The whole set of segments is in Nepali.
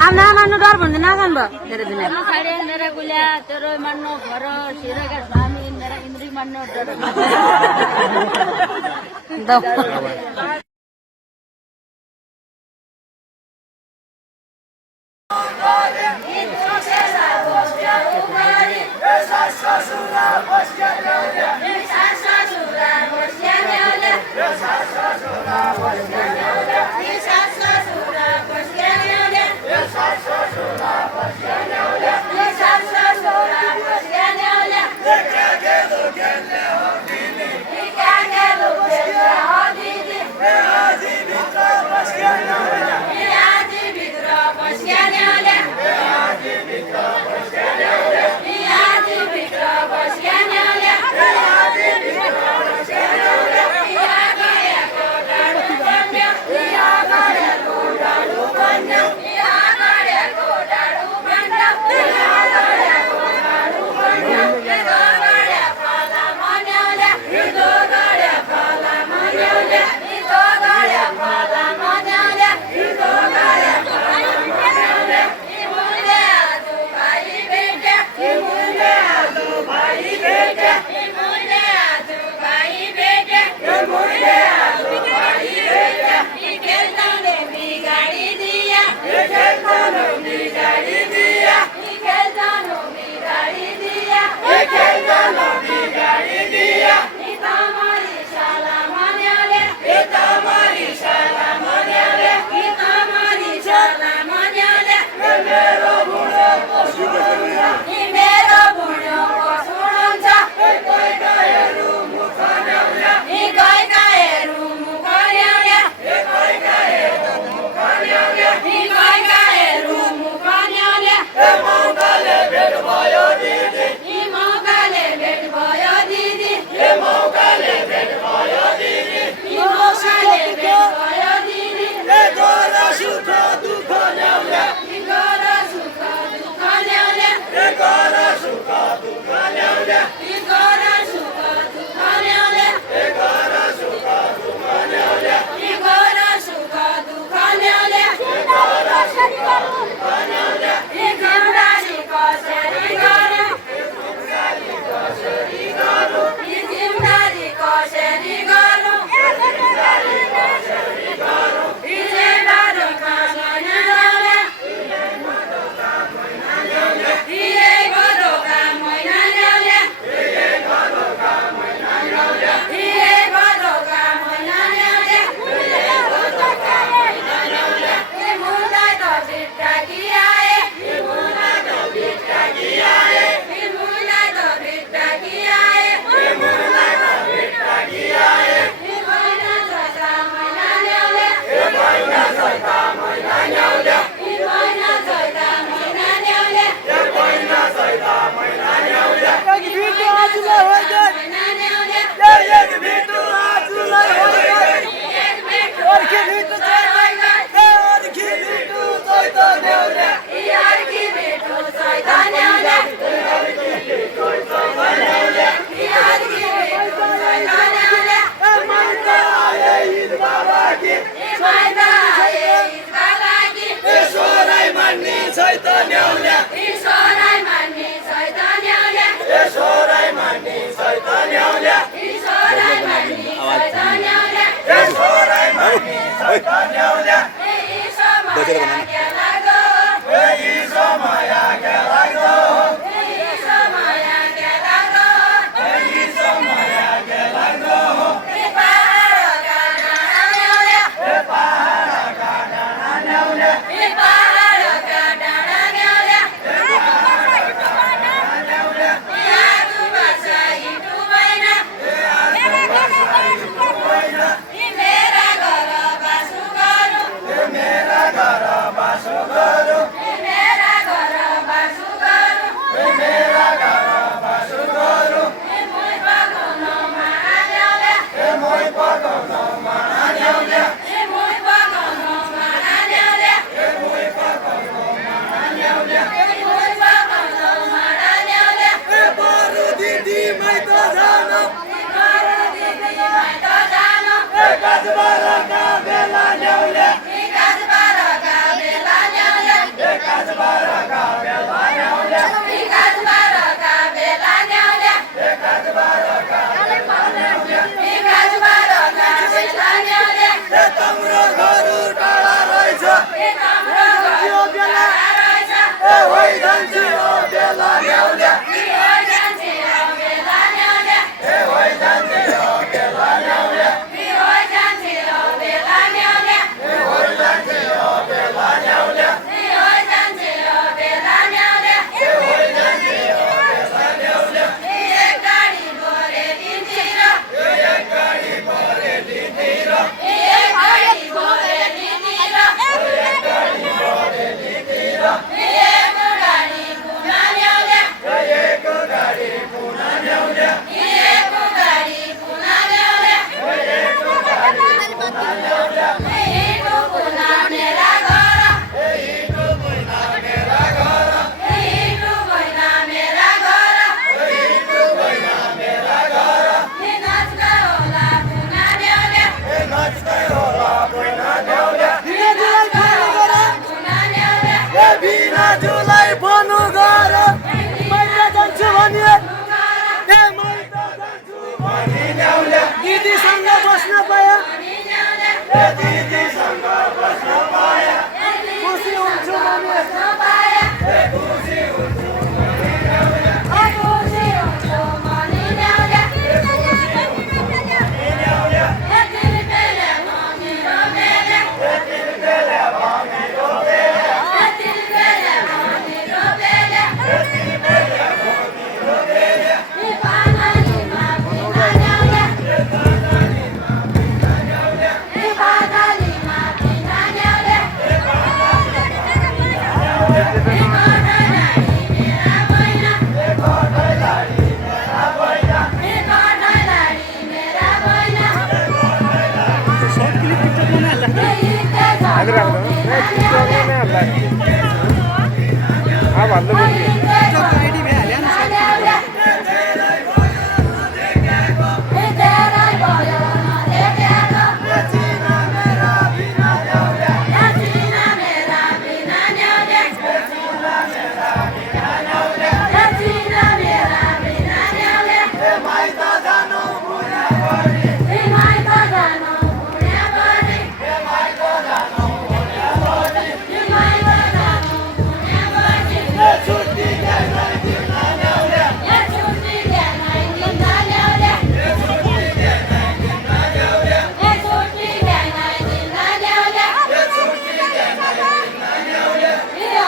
आम्ना मान्नु डर भन्दैन नागन भयो तेरो बिना खाडे मेरा गुल्या तेरो मान्नु घर शिरका स्वामी मेरा इन्द्री मान्नु डर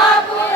Happy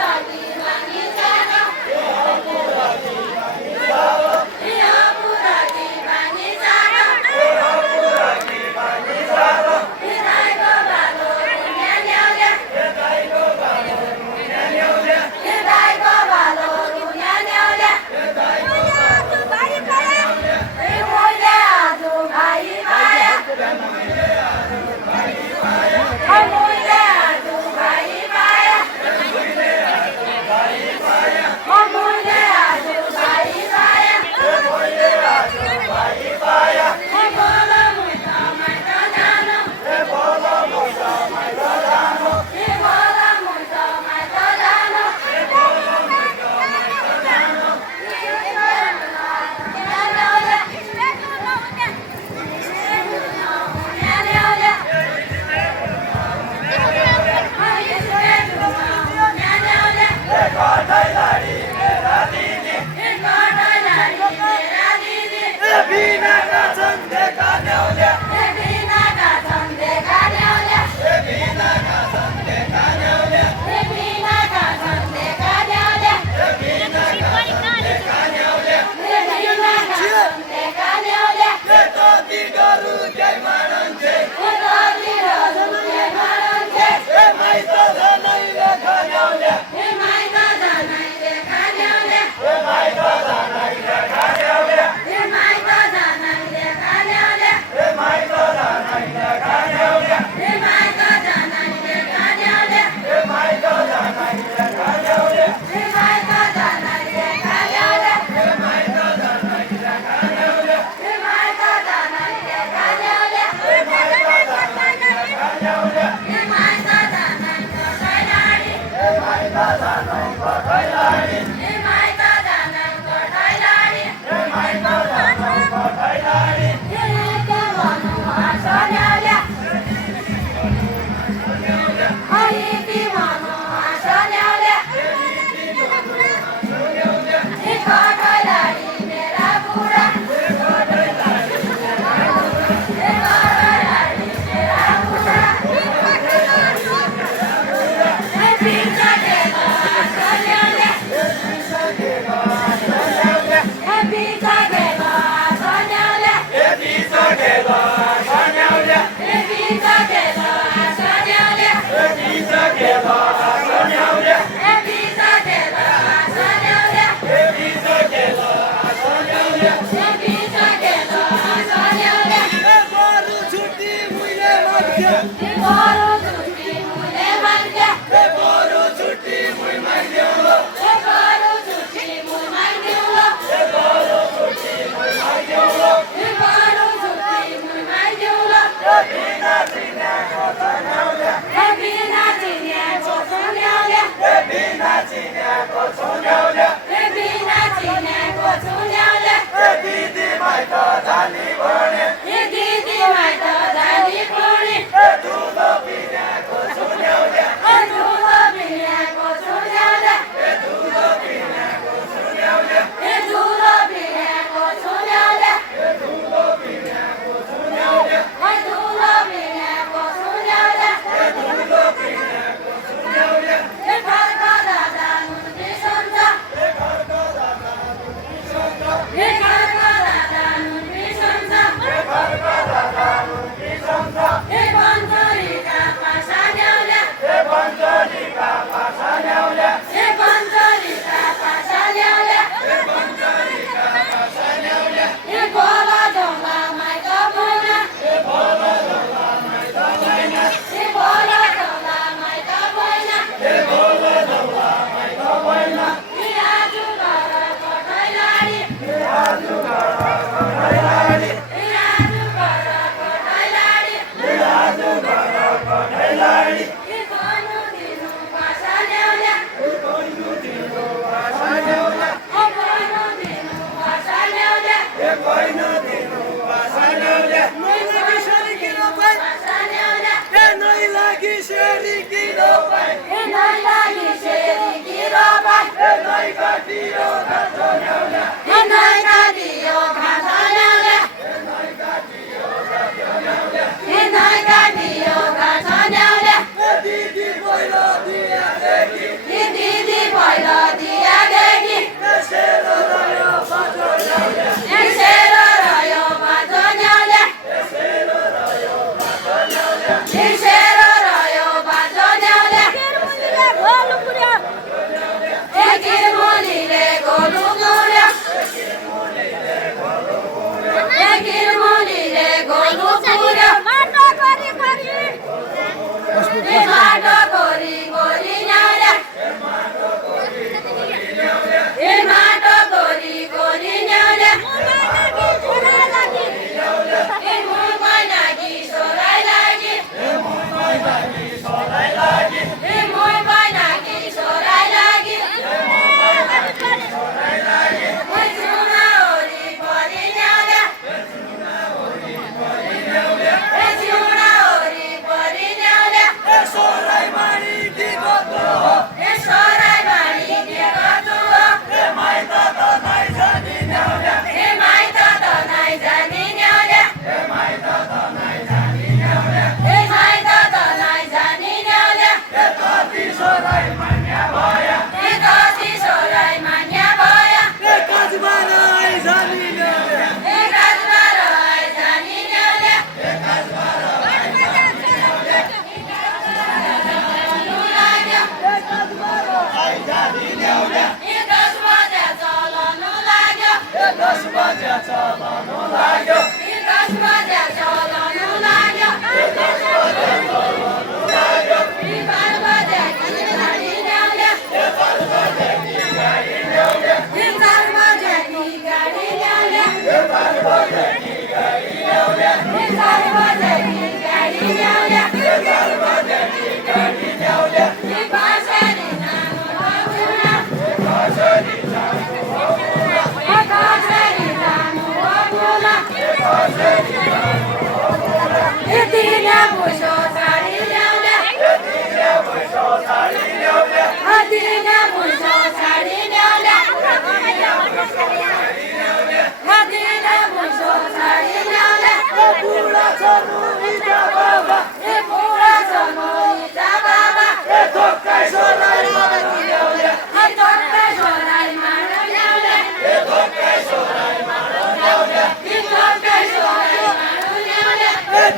Hey,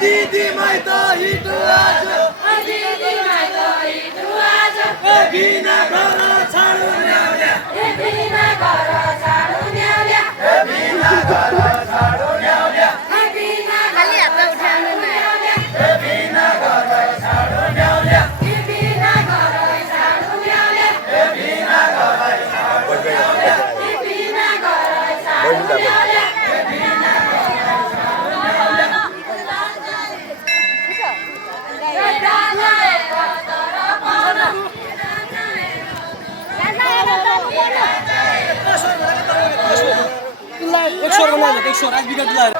Didi mai to hitu ajo Didi mai to hitu ajo Bina garo chhadu ल्याउल्या Bina garo chhadu ल्याउल्या Bina garo chhadu ल्याउल्या Bina खाली हात उठाउनु न Bina garo chhadu ल्याउल्या Bina garo chhadu ल्याउल्या Bina garo chhadu ल्याउल्या Bina garo chhadu ल्याउल्या एक स्वर बनायो एक स्वर आज बिगत लाएर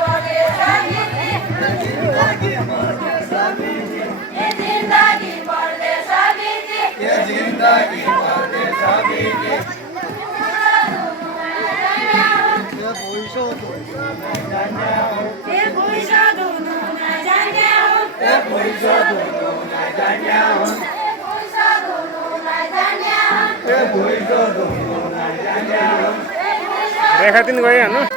जिंदगी परदेश बीती ये जिंदगी परदेश बीती ये भुइसो दुनु न जान्या हो ये भुइसो दुनु न जान्या हो भुइसो दुनु न जान्या हो ये भुइसो दुनु न जान्या हो रेखा दिन गयो हैन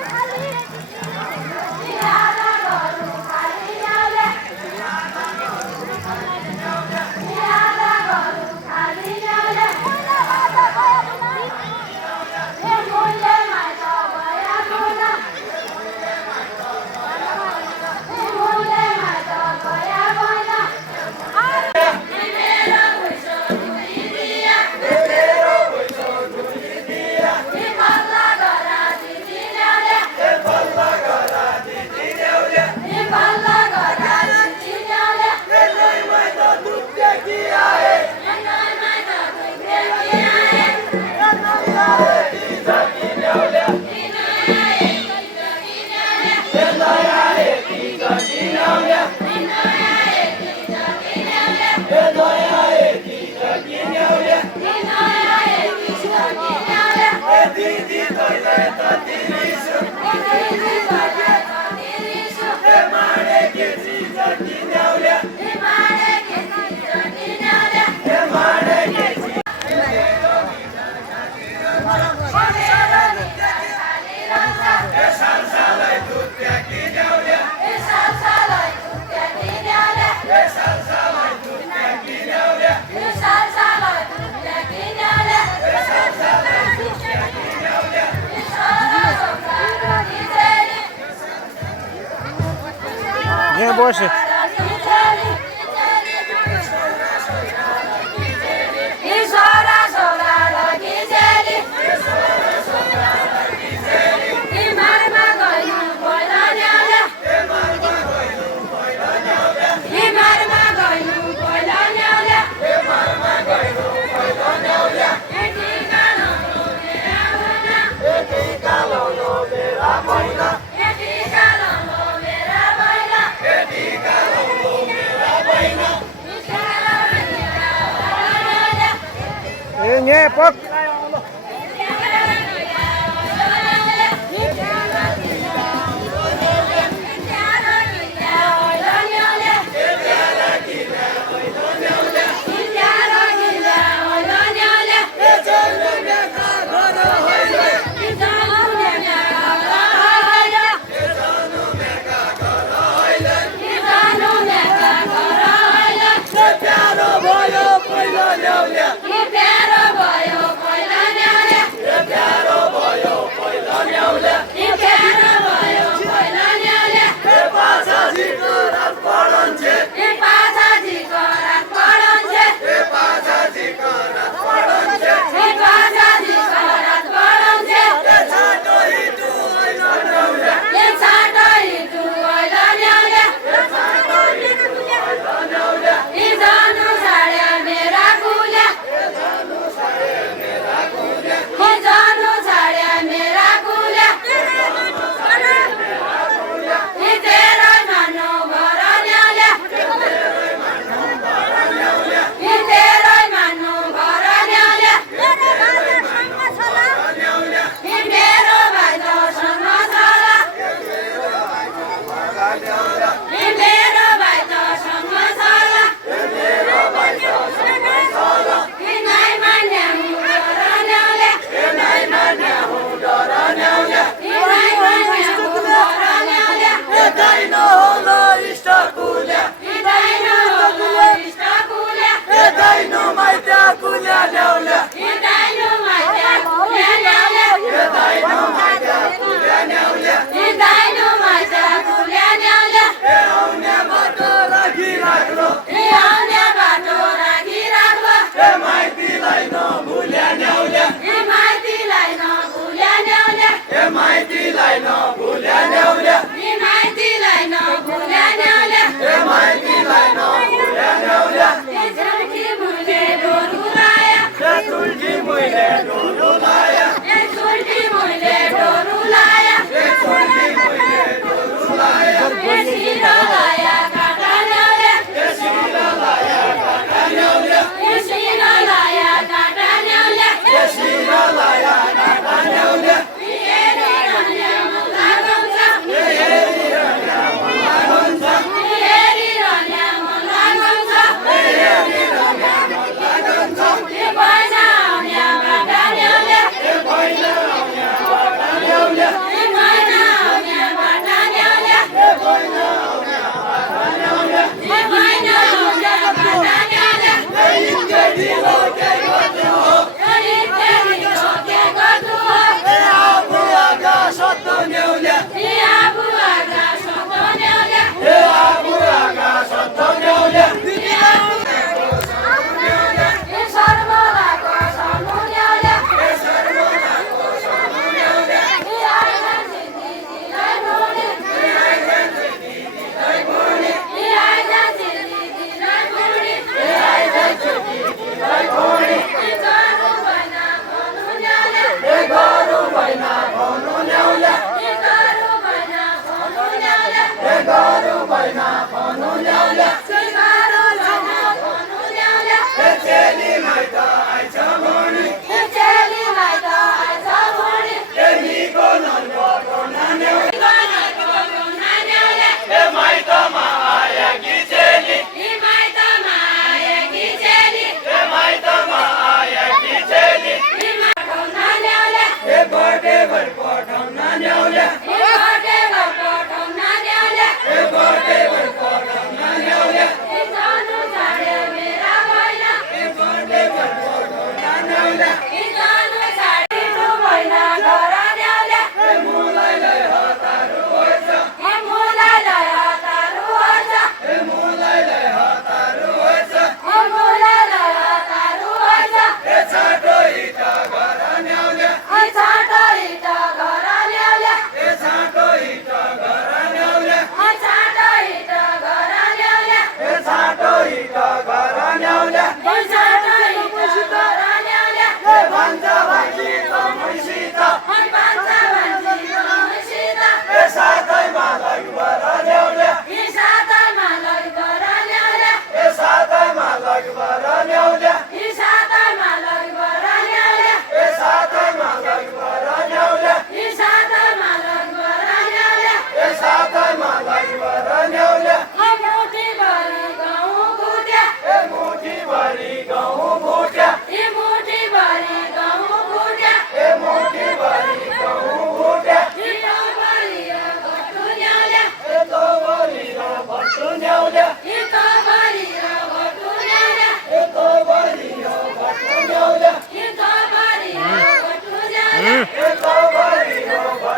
यहाँ बसे nghe bác प्यारो भयो पहिलो भएन भन्नु ल्याउला स्वीकारो छैन भन्नु ल्याउला चेली माइत आइछ भनी चेली माइत आइछ भनी तिमीको नन पठाउन ल्याउला ए माइतमा आएकी चेली ई माइतमा आएकी चेली ए माइतमा आएकी चेली पठाउन ल्याउला ए बर्थडे भर पठाउन ल्याउला बर्थडे भर पठाउन ल्याउला ए बर्थडे भर पठाउन ल्याउला जानु छाड्यो मेरा भएन ए बर्थडे भर पठाउन ल्याउला जानु छाड्यो भएन घर ल्याउला ए मुलाई लै हतारु होइछ ए मुलाई लै हतारु होइछ ए मुलाई लै हतारु होइछ ए मुलाई लै हतारु होइछ ए छाटो इटा घर ल्याउला ए छाटो इटा घर ल्याउला ए छाटो इटा घर ल्याउला ए छाटो इटा घर ल्याउला ए छाटो इटा घर ल्याउला ए छाटो इटा घर ल्याउला ए भन्छ भाइ मैसित ए भन्छ भन्छ मैसित ए साथैमा लगभर ल्याउला ए साथैमा लगभर ल्याउला ए साथैमा लगभर ल्याउला ए साथैमा लगभर ल्याउला ए साथैमा लगभर ल्याउला ए साथैमा लगभर ल्याउला ए साथैमा लगभर ल्याउला ए मुठीभरि गहुँ भुट्या ए मुठीभरि गहुँ भुट्या ए मुठीभरि गहुँ भुट्या ए मुठीभरि गहुँ भुट्या ए तोभरि घट्टु ल्याउला ए तोभरि भट्टु ल्याउला ए तोभरि घट्टु ल्याउला ए तोभरि भट्टु ल्याउला ए तोभरि घट्टु ल्याउला ए तोभरि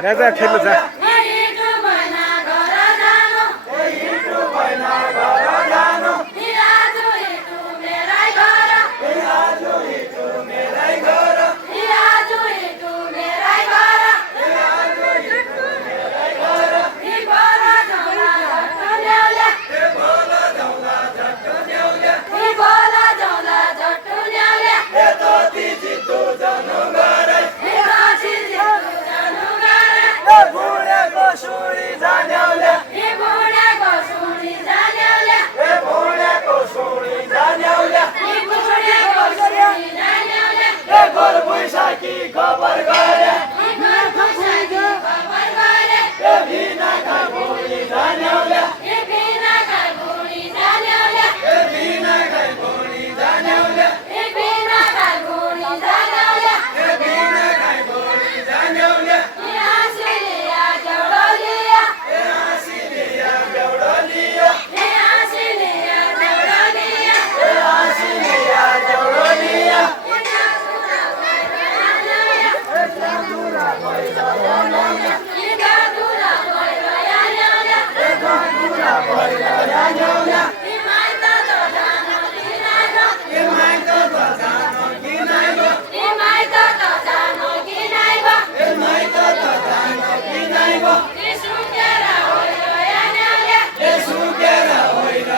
राजा खेल्नु छ ए हिँड्नु भएन घर जानु ए हिँड्नु भएन घर जानु ए आज हिँड्नु मेरै घर ए आज हिँड्नु मेरै घर ए आज हिँड्नु मेरै घर ए आज हिँड्नु मेरै घर ए बोला झौला झट्टु ल्याउला ए बोल जाउँला झट्ट ल्याउला ए बोला झौला झट्टु ल्याउला ए तोती जित्तु जानु गरे ए काशी जित्तु जानु गरे ए बुढेको सुरी जान्याउला ए बुढाको सुनी जान्याउला ए बुढेको सुरी जान्याउला ए बुढाको सुनी जान्याउला ए घर बैशाखी खबर गरे ए घर खुसाकी खबर गरे ए बिनाका बुढी जान्याउला ए बिनाका बुढी जान्याउला ए बिनाका बुढी जान्याउला ए बिनाका बुढी जान्याउला ए बिनाका बुढी जान्याउला ए आँसिलिया केउडो लिया ए हाँसिलिया बेउडो लियो ए आँसिलिया केउडो लिया ए हाँसिलिया बेउडो लियो ए गाडुरा भएर ल्याउला ए गहुरा भएर ल्याउला ए माइत त जानु किनाइलो ए माइत त जानु किनाइलो ए माइत त जानु किनाइलो ए माइत त जानु किनाइलो ए सुकेर होइन ल्याउला ए सुकेर होइन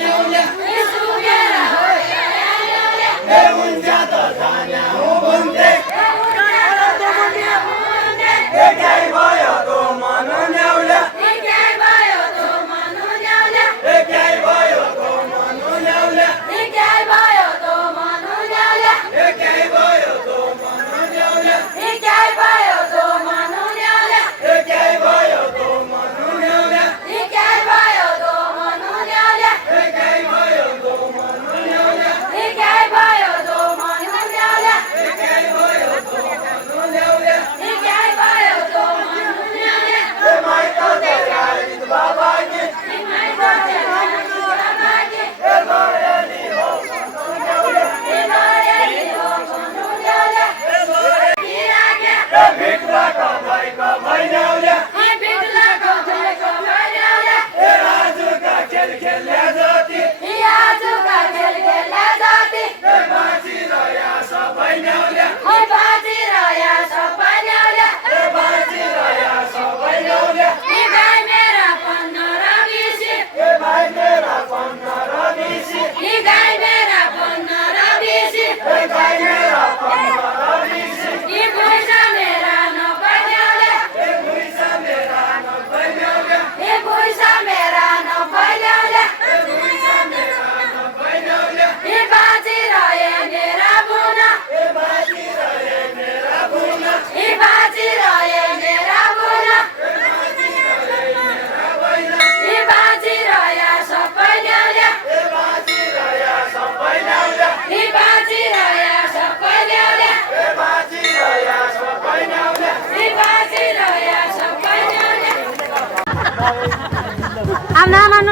ल्याउला ए सुकेर होइन ल्याउला ए हुन्छ त जान्या हो भन्थे ए उनीहरू जान्या हुँदै ए गाई भयो तो मनु ल्याउला ए गाई भयो तो मनु ल्याउला ए गाई भयो तो मनु ल्याउला ए गाई भयो तो मनु ल्याउला ए गाई भयो तो मनु ल्याउला ए गाई भयो तो मनु ल्याउला ए गाई भयो तो मनु ल्याउला ए गाई भयो तो मनु ल्याउला ए गाई भयो तो मनु ल्याउला ए गाई भयो तो मनु ल्याउला ए गाई भयो तो मनु ल्याउला ए गाई भयो तो मनु ल्याउला ए माइत तेराई बाबा के ए माइत तेराई बाबा के ए लरेली हो मनु ल्याउला ए लरेली हो मनु ल्याउला ए लरे किराके ए भित्रको भई ल्याउला ए बिग्लाको भएको ल्याउला ए आजका खेल खेल्ने जति ए आजका खेल खेल्ने जाति ए बाँचिरह्या सबै ल्याउला ए बाँचिरह्या सबै ल्याउला ए बाँचिरह्या सबै ल्याउला ए गाई मेरा 15 20 ए भाइ मेरा 15 20 ए गाई मेरा 15 20 ए गाई मेरा 15 20 ए पैसा मेरा 90 ल्याउला ए पैसा मेरा 90 ल्याउला ए पैसा मेरा 90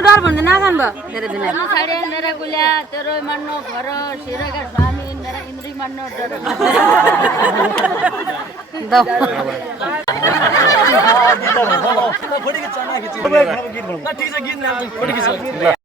डर भन्दै नाखानु भयो तेरो बिना छाडे मेरा गुल्या तेरो मान्नु घर शिरका स्वामी मेरा इन्द्री मान्नु डर फोटो खिच्छ न खिच्छ ल ठीक छ गीत फोटो खिच्छ